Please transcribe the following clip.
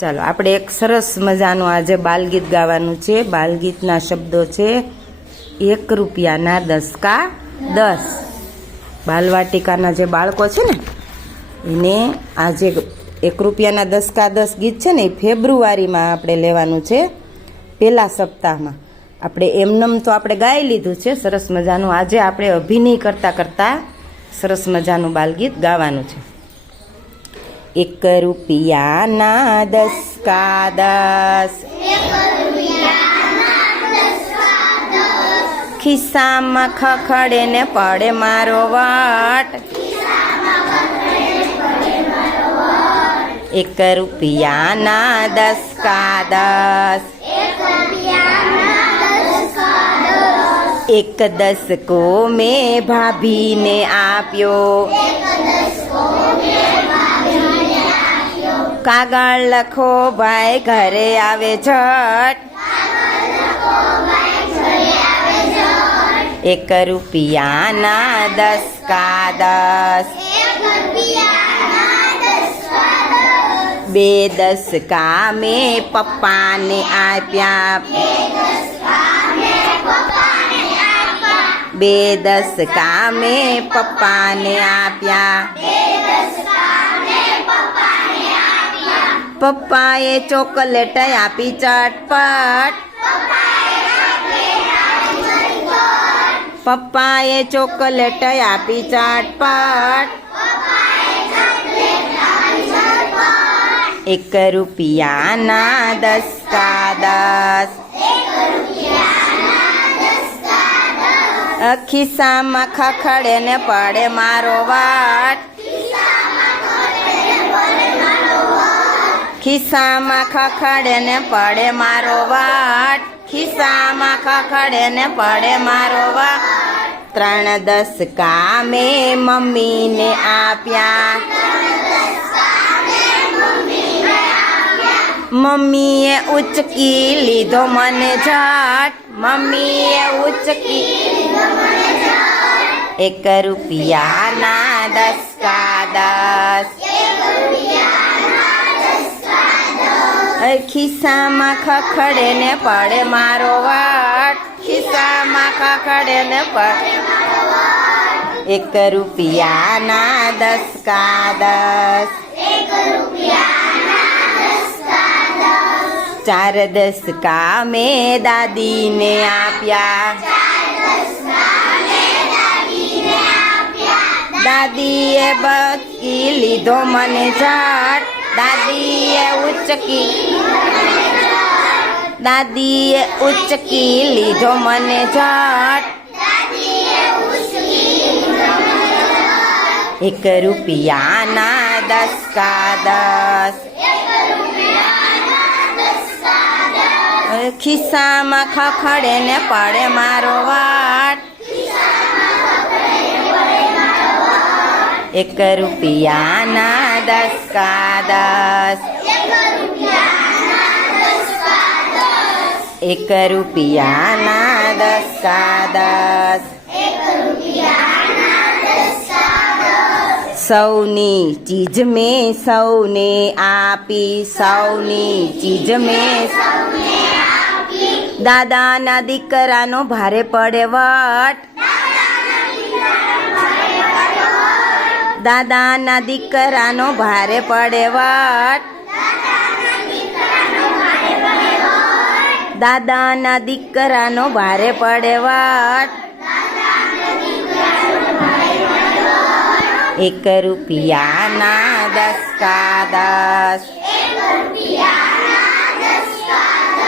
ચાલો આપણે એક સરસ મજાનું આજે બાલગીત ગાવાનું છે। બાલગીતના શબ્દો છે 1 રૂપિયાના 10 કા 10। બાલવાટિકાના જે બાળકો છે ને એને આજે 1 રૂપિયાના 10 કા 10 ગીત છે ને એ ફેબ્રુઆરીમાં આપણે લેવાનું છે, પહેલા સપ્તાહમાં। આપણે એમનેમ તો આપણે ગાઈ લીધું છે સરસ મજાનું, આજે આપણે અભિનય કરતાં કરતાં સરસ મજાનું બાલગીત ગાવાનું છે। 1 રૂપિયાના 10 કા 10, ખિસ્સામાં ખખડે ને પડે મારો વટ। 1 રૂપિયાના 10 કા 10, 1 દસકો મેં ભાભીને આપ્યો, કાગળ લખો ભાઈ ઘરે આવે ઝટ। 1 રૂપિયાના 10 કા 10, 2 દસકા મેં પપ્પાને આપ્યા, 2 દસકા મેં પપ્પાને આપ્યા। પપ્પાએ ચોકલેટ આપી ચટપટ, પપ્પાએ ચોકલેટ આપી ચટપટ। 1 રૂપિયાના 10 કા 10, ખિસ્સામાં ખખડે ને પડે મારો વટ, ખિસ્સામાં ખખડે ને પડે મારો વટ, ખિસ્સામાં ખખડે ને પડે મારો વટ। 3 દસકા મેં મમ્મીને આપ્યા, મમ્મીએ ઉચકી લીધો મને ઝટ, મમ્મીએ ઉચકી 1 રૂપિયાના 10 કા 10, ખિસ્સામાં ખખડે ને પડે મારો વટ, ખિસ્સામાં ખખડે ને પડે 1 રૂપિયાના 10 કા 10, 4 દસકા મેં દાદીને આપ્યા, દાદીએ બચકી લીધો મને ઝટ, દાદીએ ઉચકી લીધો મને ઝટ। 1 રૂપિયાના 10 કા 10, ખિસ્સામાં ખખડે ને પડે મારો વટ, 1 રૂપિયાના 10 કા 10, 1 રૂપિયાના 10 કા 10, સૌની ચીજ મેં સૌને આપી, સૌની ચીજ મેં દાદાના દીકરાનો ભારે પડે વટ, દાદાના દીકરાનો ભારે પડે વટ, દાદાના દીકરાનો ભારે પડે વટ। 1 રૂપિયાના 10 કા 10,